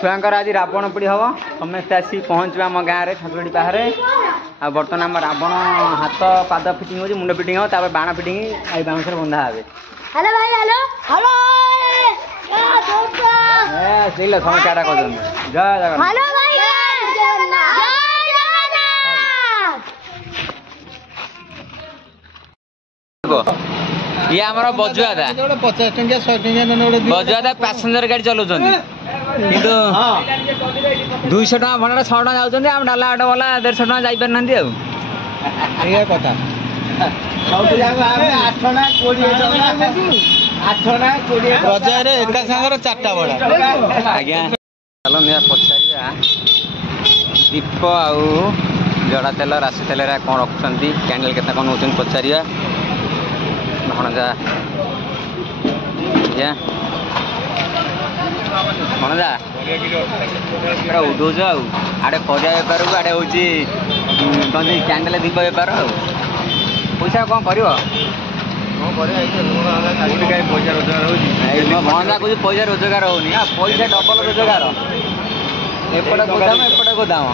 छुआंकर आज रावण पोड़ी हम समस्ते आसी पहुँचवा आम गाँव में ठाकुरडी बाहर आ बर्तमान आम रावण हाथ पाद फिटिंग हो मुंड फिटिंग हो बाण फिटिंग आई बाउंस बंधा हे हेलो भाई हेलो हेलो समस्या कर जय जगन्नाथ हेलो भाई ये आम बजुआ 50 टंकिया 100 टंकिया बजुआ पैसेंजर गाड़ी चलाउछन किंतु 200 टका भणा 100 टका जाउछन आम डाला आटो वाला 150 टका जाई पर नंदी ये कथा बजार एका संगर 4टा बड़ा आज्ञा चलो मैं पचारिया दीप आउ जड़ा तेल राशि तेल कौन रखुंट कैंडल के कौन नौ पचारिया भणजा आज्ञा भणजा उठौछ आड़े खजा बेपार को आड़े हूँ कौन कैंडल दीप बेपार पैसा कौन कर भणजा कह पैसा रोजगार होनी पैसा डबल रोजगार एपटे गोदाम एपटे गोदाम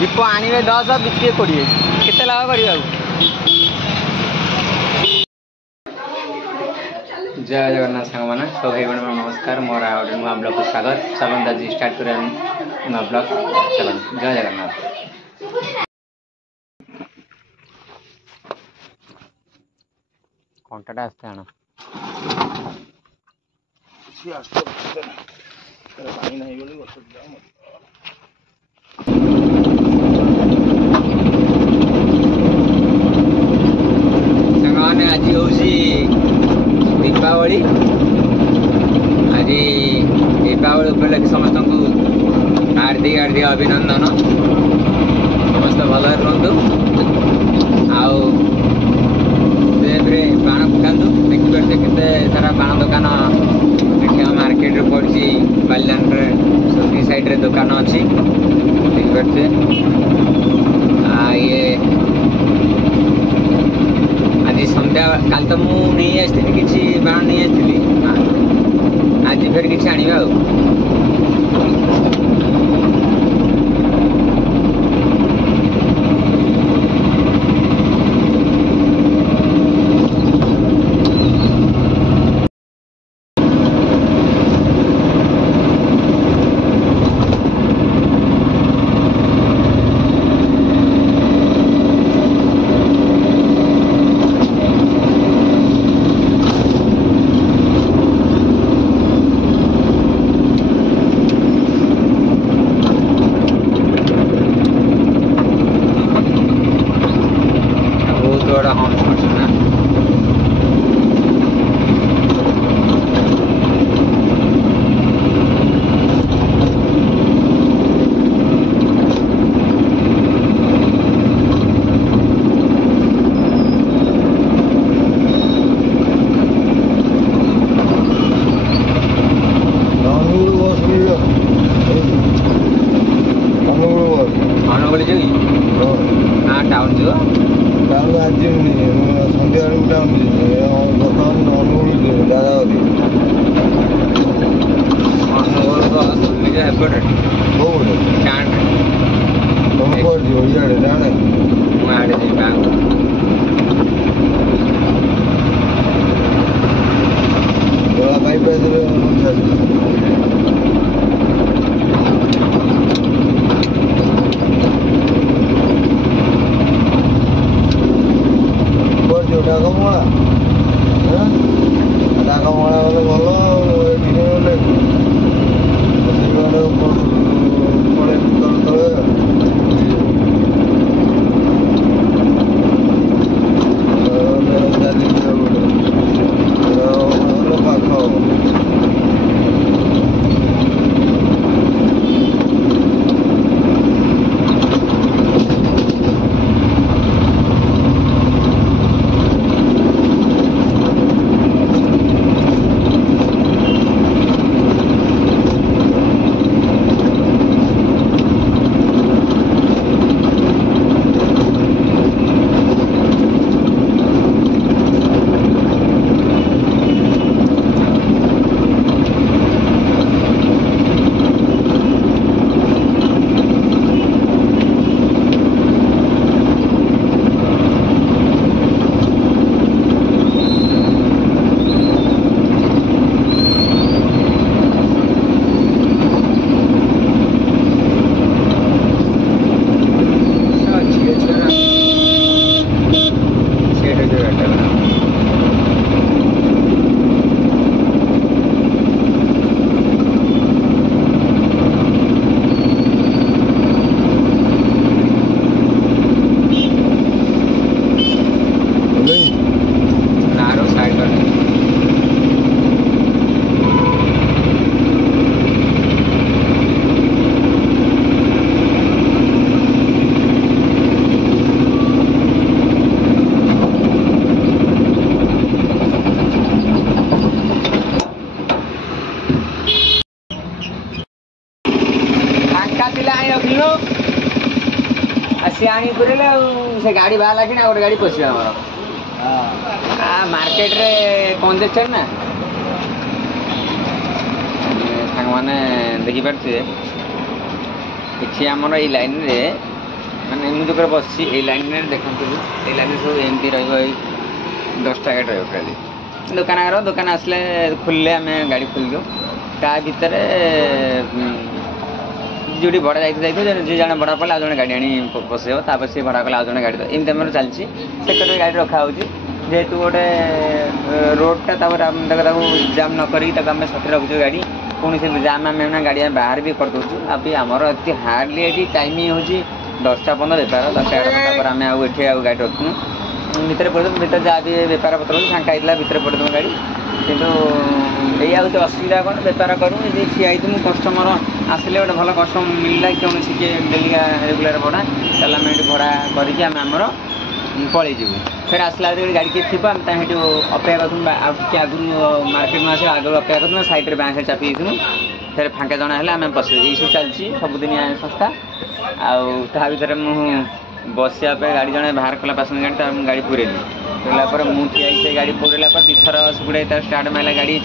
दीप आने 10 बिके 20 केते लाभ कर जय जगन्नाथ सांग मैंने सब भाई बहन नमस्कार मोर नुआ ब्लॉग को स्वागत चलन आज स्टार्ट कर नुआ ब्लॉग चलन जय जगन्नाथ कंटाटा आसते आना आज हूँ दीपावली आज दीपावली उपलक्षे समस्त को हार्दिक हार्दिक अभिनंदन समस्त भल रुहतु आउे बाण पकातु देखिपे केते सारा बाण दुकान देखिए मार्केट पड़ी बालियान सोनी साइड रे दुकान अच्छी देखिपे ये आज सन्ध्या काल तो मुझे किसी बाण नहीं आज फिर किसी आने ଭଲ କାହିଁ ରଖିଲୁ ଆସି ଆଣି ପୁରେଇଲେ ଆଉ ସେ ଗାଡ଼ି ବାହାରିଲା କିନା ଗୋଟେ ଗାଡ଼ି ପଶିବ ଆମର ମାର୍କେଟରେ କଞ୍ଜେଷ୍ଟେଡ୍ ନା ସାଙ୍ଗମାନେ ଦେଖିପାରୁଥିବେ କିଛି ଆମର ଏଇ ଲାଇନ୍ରେ ମାନେ ମୁଁ ଯୋଉରେ ବସିଛି ଏଇ ଲାଇନ୍ରେ ଦେଖନ୍ତୁ ଏଇ ଲାଇନ୍ରେ ସବୁ ଏମିତି ରହିବ ଏଇ 10ଟା ଗାଡ଼ି ରହିବ ଖାଲି ଦୋକାନ ଆସିଲେ ଖୋଲିଲେ ଆମେ ଗାଡ଼ି ଖୋଲିଦେଉ ତା ଭିତରେ ଯେଉଁଠି ଭଡ଼ା ଯାଇଥିବ ଯିଏ ଜଣେ ଭଡ଼ା କଲେ ଆଉ ଜଣେ ଗାଡ଼ି ଆଣି ବସେଇବ ତାପରେ ସେ ଭଡ଼ା କଲେ ଆଉ ଜଣେ ଗାଡ଼ି ଏମିତି ଆମର ଚାଲିଛି ସେକରେ ଗାଡ଼ି ରଖାହେଉଛି ଯେହେତୁ ଗୋଟେ ରୋଡ଼ଟା ତାପରେ ଆମେ ତାକୁ ଜାମ୍ ନ କରିକି ତାକୁ ଆମେ ସତରେ ରଖୁଛୁ ଗାଡ଼ି ପୁଣି ସେ ଜାମ୍ ଆମେ ଗାଡ଼ି ଆମେ ବାହାର ବି କରିଦେଉଛୁ ଆଉ ବି ଆମର ଏଠି ହାର୍ଡ଼ଲି ଏଠି ଟାଇମିଂ ହେଉଛି 10ଟା 15 ବେପାର 10ଟା 11 ତାପରେ ଆମେ ଆଉ ଏଠି ଆଉ ଗାଡ଼ି ରଖୁନୁ ଭିତରେ ପଡ଼ିଦେବୁ ଭିତରେ ଯାହା ବି ବେପାର ପତ୍ର ଫାଙ୍କା ହେଇଥିଲା ଭିତରେ ପଡ଼ିଦେବୁ ଗାଡ଼ି କିନ୍ତୁ ଏଇ ହେଉଛି ଅସୁବିଧା କ'ଣ ବେପାର କରୁ ଯଦି ଠିଆ ହେଇଥିବୁ କଷ୍ଟମର ଆସିଲେ ଗୋଟେ ଭଲ କଷ୍ଟମର ମିଳିଲା କୌଣସି କିଏ ଡେଲିକା ରେଗୁଲାର ଭଡ଼ା ତାହେଲେ ଆମେ ଏଠି ଭଡ଼ା କରିକି ଆମେ ଆମର ପଳେଇଯିବୁ ଫେର ଆସିଲା ବେଳେ ଗାଡ଼ି କିଏ ଥିବ ଆମେ ତାଙ୍କୁ ସେଠୁ ଅପେକ୍ଷା କରୁଥିବୁ ଆଉ ଟିକେ ଆଗରୁ ମାର୍କେଟ ଆସିବ ଆଗରୁ ଅପେକ୍ଷା କରୁଥିବୁ ସାଇଡ଼୍ରେ ବ୍ୟାଙ୍କରେ ଚାପି ଦେଇଥିବୁ ଫେର ଫାଙ୍କା ଜଣା ହେଲେ ଆମେ ପଶିବୁ ଏଇସବୁ ଚାଲିଛି ସବୁଦିନିଆ ସଂସ୍ଥା ଆଉ ତା ଭିତରେ ମୁଁ ବସିବା ପାଇଁ ଗାଡ଼ି ଜଣେ ବାହାର କଲା ପାସେଞ୍ଜର ଗାଡ଼ି ତାର ମୁଁ ଗାଡ଼ି ପୁରେଇଲି ପୁରେଇଲା ପରେ ମୁଁ ଠିଆ ହେଇ ସେ ଗାଡ଼ି ପୁରେଇଲା ପରେ ଦୁଇଥର ସେପଟେ ତାର ଷ୍ଟାର୍ଟ ମାରିଲା ଗାଡ଼ି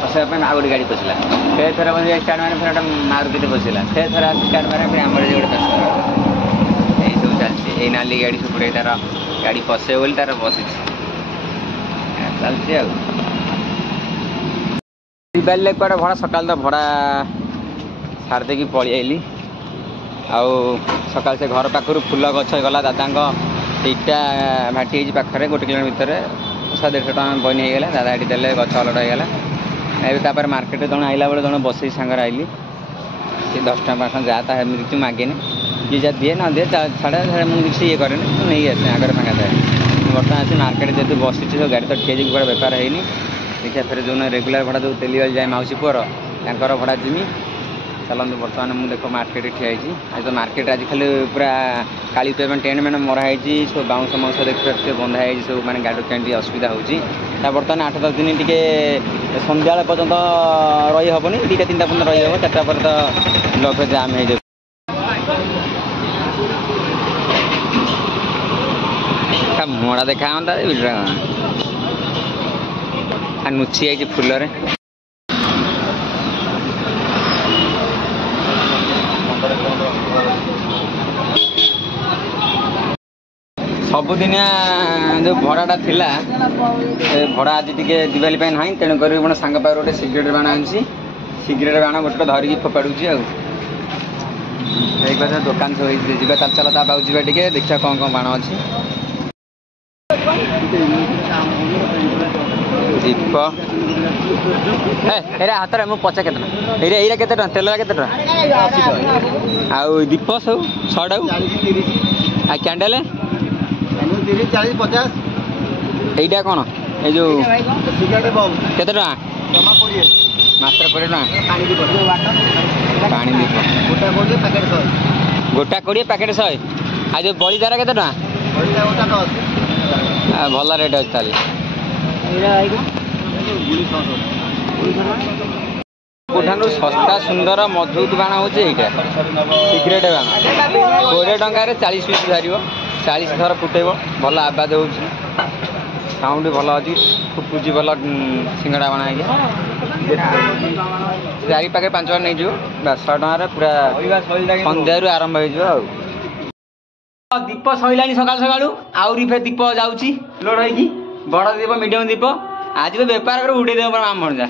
ବସିବା ପାଇଁ ଆଉ ଗୋଟେ ଗାଡ଼ି ପଶିଲା ଫେର ଥରେ ଷ୍ଟାର୍ଟ ମାରିଲା ଫେର ଗୋଟେ ମାରୁତିଟେ ବସିଲା ଫେର ଥରେ ଷ୍ଟାର୍ଟ ମାରିଲା ଫେର ଆମର ଗୋଟେ ପାସେଞ୍ଜର ଏଇସବୁ ଚାଲିଛି ଏଇ ନାଲି ଗାଡ଼ି ସେପଟେ ତାର ଗାଡ଼ି ପଶେଇବ ବୋଲି ତାର ବସିଛି ଚାଲିଛି ଆଉ ବାରିଲେ କୁଆଡ଼େ ଭଡ଼ା ସକାଳ ତ ଭଡ଼ା ଛାଡ଼ି ଦେଇକି ପଳେଇ ଆଇଲି ଆଉ ସକାଳେ ସେ ଘର ପାଖରୁ ଫୁଲ ଗଛ ଗଲା ଦାଦାଙ୍କ ଇଟା ଭାଟି ହେଇଛି ପାଖରେ 1 କିଲୋମିଟର ଭିତରେ 150 ଟଙ୍କା ବଇନି ହେଇଗଲା ଦାଦା ଏଠି ଦେଲେ ଗଛ ଅଲଟ ହେଇଗଲା ଏବେ ତାପରେ ମାର୍କେଟରେ ଜଣେ ଆଇଲା ବେଳେ ଜଣେ ବସେଇ ସାଙ୍ଗରେ ଆଇଲି ସେ 10 ଟଙ୍କା 5 ଟଙ୍କା ଯାହା ତା ଏମିତି କିଛି ମାଗେନି ଯିଏ ଯାହା ଦିଏ ନ ଦିଏ ଛାଡ଼େ ମୁଁ କିଛି ଇଏ କରେନି ମୁଁ ନେଇ ଆସେ ଆଗରେ ଫାଙ୍କା ଥାଏ ବର୍ତ୍ତମାନ ଆସି ମାର୍କେଟ ଯେହେତୁ ବସିଛି ସବୁ ଗାଡ଼ି ତ ଠିଆ ହେଇକି କୁଆଡ଼େ ବେପାର ହେଇନି ଦେଖିବା ଫେରେ ଯେଉଁ ରେଗୁଲାର ଭଡ଼ା ଯେଉଁ ତେଲିବାଲି ଯାଏ ମାଉସୀ ପୁଅର ତାଙ୍କର ଭଡ଼ା ଯିମି ଚାଲନ୍ତୁ ବର୍ତ୍ତମାନ ମୁଁ ଦେଖ ମାର୍କେଟରେ ଠିଆ ହେଇଛି ଆଜି ତ ମାର୍କେଟରେ ଆଜି ଖାଲି ପୁରା କାଳି ପାଇଁ ଟେଣ୍ଟ ମେଣ୍ଟ ମରା ହେଇଛି ସବୁ ବାଉଁଶ ମାଉଁଶ ଦେଖିପାରୁଥିବେ ବନ୍ଧା ହେଇଛି ସବୁ ମାନେ ଗାଡ଼ି କେମିତି ଅସୁବିଧା ହେଉଛି ତା ବର୍ତ୍ତମାନ 8-10 ଦିନ ଟିକେ ସନ୍ଧ୍ୟାବେଳେ ପର୍ଯ୍ୟନ୍ତ ରହି ହେବନି 2ଟା 3ଟା ପର୍ଯ୍ୟନ୍ତ ରହିହେବ 4ଟା ପରେ ତ ଲୋକ ଜାମ୍ ହେଇଯିବ ମୁହଁଟା ଦେଖା ହୁଅନ୍ତା ବିଲଟା ନୁଚି ଯାଇଛି ଫୁଲରେ ସବୁଦିନିଆ ଯେଉଁ ଭଡ଼ାଟା ଥିଲା ସେ ଭଡ଼ା ଆଜି ଟିକେ ଦିବାଲି ପାଇଁ ନାହିଁ ତେଣୁକରି ମୋ ସାଙ୍ଗ ପାଖରେ ଗୋଟେ ସିଗାରେଟ୍ ବାଣ ଆଣିଛି ସିଗାରେଟ୍ ବାଣ ଗୋଟେ ଧରିକି ଫୋପାଡ଼ୁଛି ଆଉ ଏଇ କଥା ଦୋକାନ ସବୁ ଯିବା ଚାଲ ତା ପାଖକୁ ଯିବା ଟିକେ ଦେଖିବା କ'ଣ କ'ଣ ବାଣ ଅଛି ଦୀପ ଏଇଟା ହାତରେ ମୁଁ ପଛେ କେତେ ଟଙ୍କା ଏଇଟା କେତେ ଟଙ୍କା ତେଲଟା କେତେ ଟଙ୍କା ଆଉ ଦୀପ ସବୁ 100ଟାକୁ ଆଉ କ୍ୟାଣ୍ଡେଲ 30 40 50 এইটা কোন এই যে সিগারেট বল কেতে টাকা জমা 20 মাত্র 20 টাকা পানি দিব পানি দিব গোটা 20 প্যাকেট 100 গোটা 20 প্যাকেট 100 আর যে বড়িদারা কেতে টাকা বড়িটা ওটা 10 ଭଲ ରେଟ୍ ଅଛି ତାହେଲେ ସବୁଠାରୁ ଶସ୍ତା ସୁନ୍ଦର ମଜବୁତ ବାଣ ହେଉଛି ଏଇଟା ସିଗାରେଟ୍ ବାଣ 20 ଟଙ୍କାରେ 40 ପିସ୍ ଧରିବ 40 ଥର ଫୁଟେଇବ ଭଲ ଆବାଜ ହେଉଛି ସାଉଣ୍ଡ ଭଲ ଅଛି ଫୁଟୁଛି ଭଲ ସିଙ୍ଗଡ଼ା ବାଣ ଆଜ୍ଞା 4 ପ୍ୟାକେଟ୍ 5 ଟଙ୍କା ନେଇଯିବ 100 ଟଙ୍କାରେ ପୁରା ସନ୍ଧ୍ୟାରୁ ଆରମ୍ଭ ହେଇଯିବ ଆଉ ଦୀପ ସଇଲାଣି ସକାଳୁ ସକାଳୁ ଆହୁରି ଫେର ଦୀପ ଯାଉଛି ଲୋଡ଼ ହେଇକି ବଡ଼ ଦୀପ ମିଡ଼ିୟମ ଦୀପ ଆଜି ତ ବେପାର କରି ଉଡ଼େଇ ଦେବ ଆମ ଭଣଜା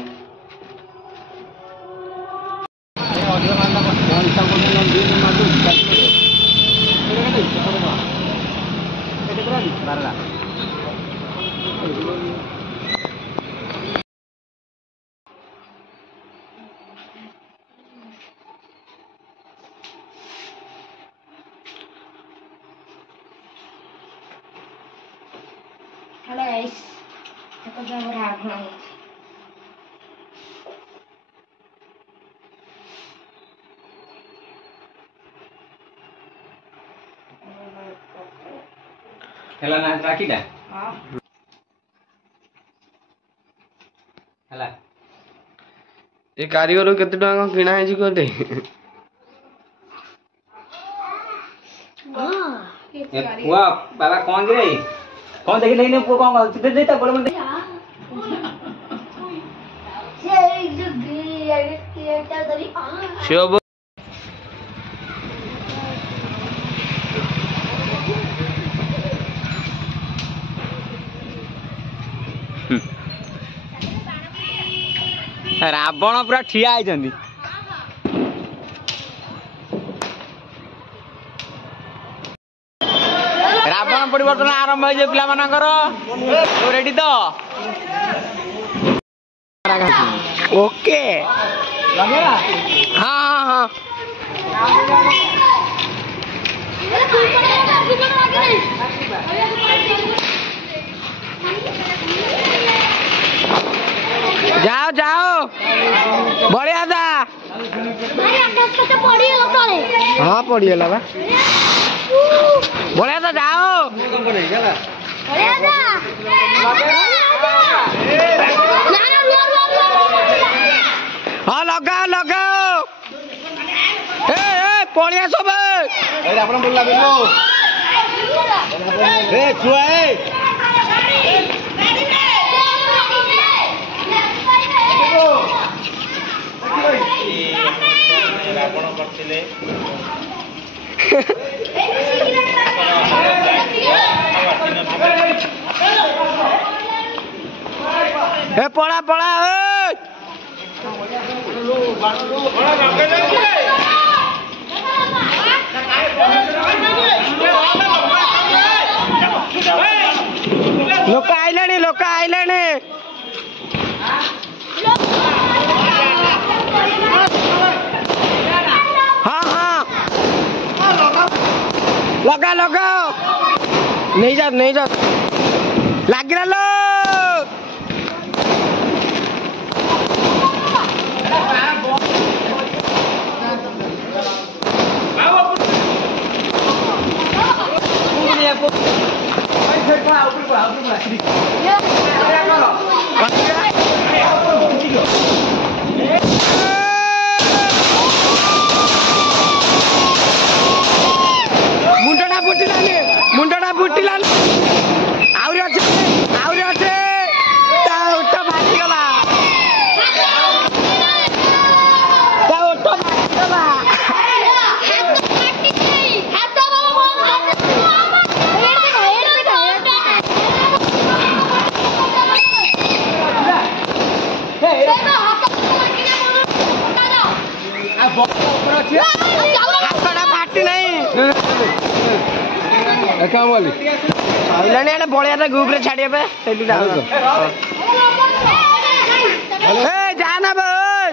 Hello guys, aku udah beragam. ହେଲା ନା ରାଖିଟା ହେଲା ଏ କାରିଗର କେତେ ଟଙ୍କା କିଣା ହେଇଛି କହିଲେ पुआ बाबा कौन रे कौन देखि नहीं पुआ कौन दे दे ता बड़ मन शिव रावण पूरा ठिया आइछन्ती रावण परिवर्तन आरंभ हो पिला मानकर रेडी तो ओके हाँ हाँ हाँ जाओ जाओ बढ़िया था हाँ पड़ीगला बा बढ़िया था जाओ हाँ लगाओ लगाओ ए पड़िया सब ଆପଣ ବୋଲିଲା ବେଲୋ ଏ ଛୁଆ ଏ ରାବଣ କରିଥିଲେ ए पड़ा पड़ा लोक आइलानी लोक आइलानी हाँ हाँ लगा लगा नहीं जा लग लो मुंडा फुटिलानी आउरी अच्छे ता ओठ भागीगला हाथटा फाटी नहीं बढ़िया ग्रुप रे छाड़िया पे जाना भाई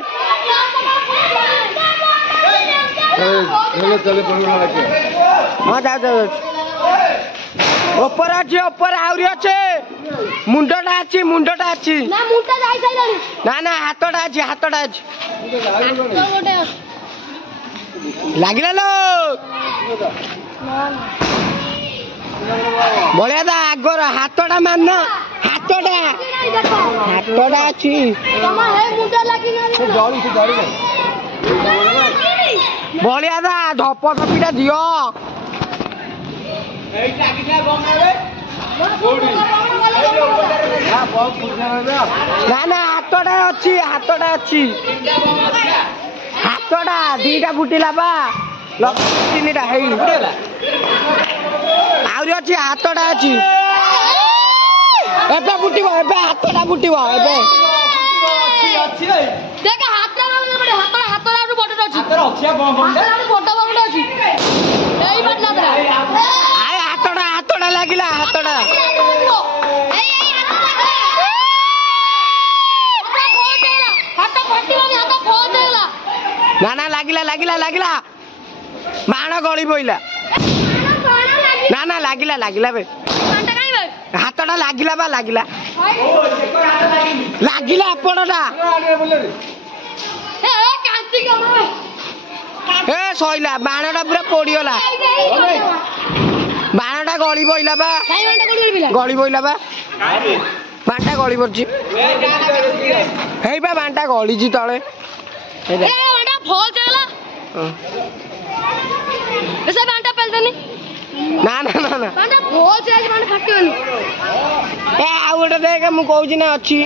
हाँ जाओ ऊपर अच्छे ऊपर आहरी अच्छे मुंडटा अच्छी ना ना हाथटा अच्छी लगिला लो बढ़िया था आगर हाथटा मान हाथटा अच्छी बढ़िया था धप धपीटा दियो ना ना हाथटा अच्छी हाथटा दीटा फुटिला बा तीन टा आहरी अच्छी हाथटा अच्छी एबे फुटिबो एबे हाथटा फुटिबो एबे देख हाथटा हाथटा बडटा अछि हाथटा अछि बडटा अछि एई बडला दरा आय हाथटा लागिला हाथटा ना ना लागिला बाण गली पइला ना ना लागिला बे हाथटा लागिला आपणटा ए सइला बाणटा पूरा पोड़ीगला बाणटा गली पइला बा बाणटा गली पड़ची हेई बा बाणटा गलीची तळे ना ना ना ना ମାନେ ବହୁତ ସାଇଜ ମାନେ ଫାଟିବନି। ए आउ गोटे देख मु कहूची ना अच्छी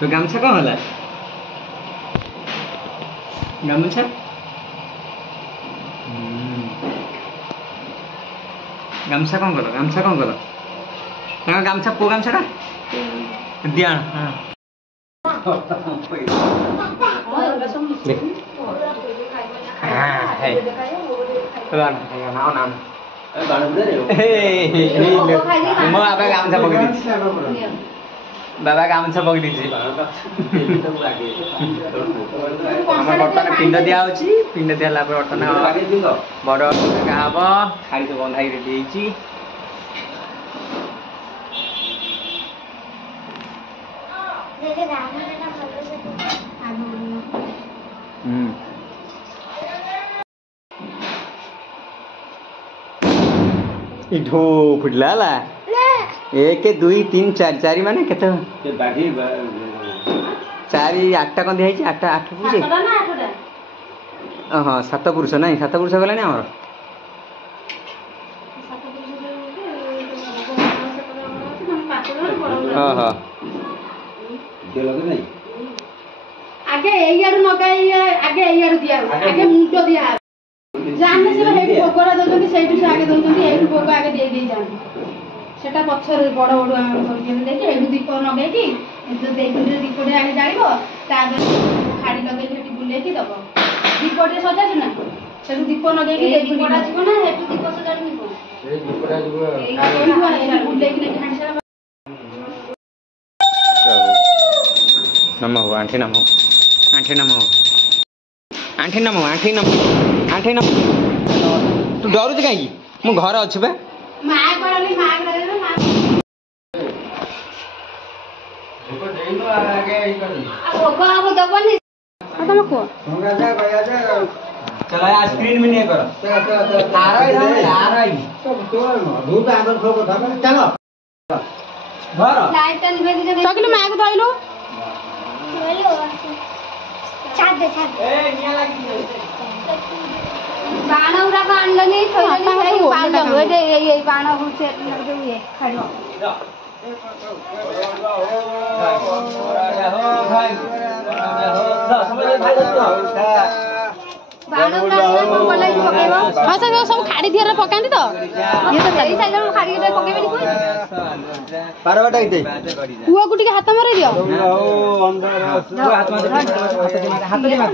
तो गामछा कौन होला गामछा गामछा कौन करो गामछा कौन करो ना गामछा पो गामछा का दिया हां देख हां है रान नाम नाम मो बाबा गामछा पकड़ी बाबा गामछा पकड़ी बर्तमान पिंड दिया पिंड दिया बर्तमान बड़ हम खाड़ी तो बंधा रेडी इठो फुटला ला 1 2 3 4 4 माने केते चारि 8टा कौन दिखाई 8 पुरुष हाँ 7 पुरुष ना 7 पुरुष गला आमर हाँ आगे एयाडू नगाई आगे एयाडू दिया आगे मुंडो दिया जाने से हेड पोगरा दउछंती सेइटु से आगे दउछंती एइटु पोग आगे दे दे जान सेटा पछर बड़ बड़ हम करके देखि एइटु दीप नगाई कि जो देखि दीपटे आगे जाइबो ताबे खाड़ी लगे हेटी बुले कि दबो दीपटे सजा छु ना सेटु दीप नगाई कि देखि पडा छिको ना हेटु दीप सजा निको ए दीपटा जिवो खाड़ी बुले कि नहीं खाड़ी नमो आंठी नमो आंठी नमो आंठी नमो आंठी नमो आंठी नमो तू डरुच कहीं मु घर अच्छे बे मां करनी मां करे मां देखो देइनो आगे ई कर अब अब दबनी तुम को होगा जा गया जा चलो यार स्क्रीन में नहीं करो आ रहा है सब तो धूप आंदर खो था चलो घर लाइट टन भेज दे सकले मां को धइलो छाड़ दे ए निया लागी बाण उरा बाण लगे थोड़ी थोड़ी बाण लगे दे ये बाण से लगे ये खाड़ो बाण उरा को बोले पकेबो हां सब सब खाड़ी दियर पकांदी तो ये तो सही साइड में खाड़ी दे पकेबे नी कोई पारवाटा इते कुआ गुटी के हाथ मारे दियो ओ अंदर हाथ में हाथ दे मार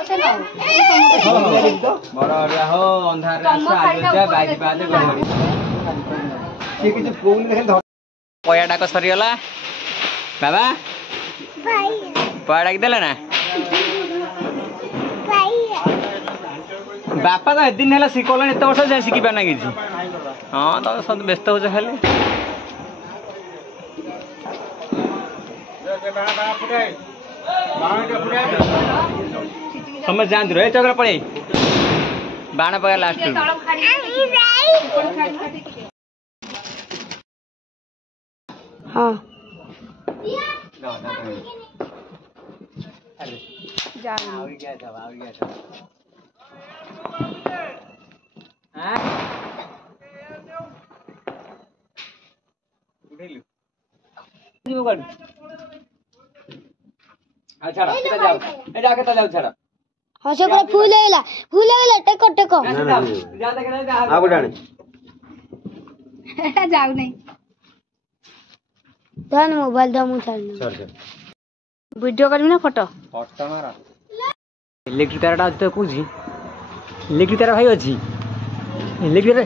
ओसे ना बड़ा हो अंधार रास्ता आजा बाइक बाजे गड़ी से कि फोन देखे पया डाक सरीगला बाबा भाई पया डाक देला ना बापा तो दिन है शिखला एत वर्ष जाए शिखी पार ना कि हाँ तो सब व्यस्त हो खाली समझ जानते रहे चक्र पड़े बाण पका लास्ट हां जा और क्या था हाँ उठेलु जीव कर अच्छा केता जाओ ए जा केता जाओ छाड़ा हां से पूरा फूल हैला टेको टेको जा देख ना जा आ गुडाणी जाऊ नहीं धन मोबाइल द मु छाड़ सर वीडियो करबी ना फोटो मारा इलेक्ट्रिक तारटा आज तो पूछी इलेक्ट्रिक तार भाई अछि इलेक्ट्रिक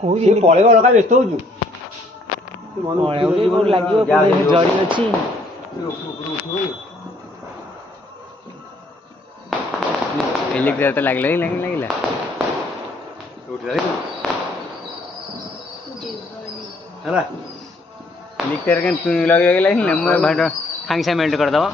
कोई से पळेबा लगा व्यस्त हो जु पळेबो कोन लागियो जड़ी अछि इलेक्ट्रिक तार तो लागले लागला उठ रे हला इलेक्ट्रिक तार के तू लगे गेला न भाडा ସାଙ୍ଗେ ସାଙ୍ଗେ ମେଲ୍ଟ କରିଦେବ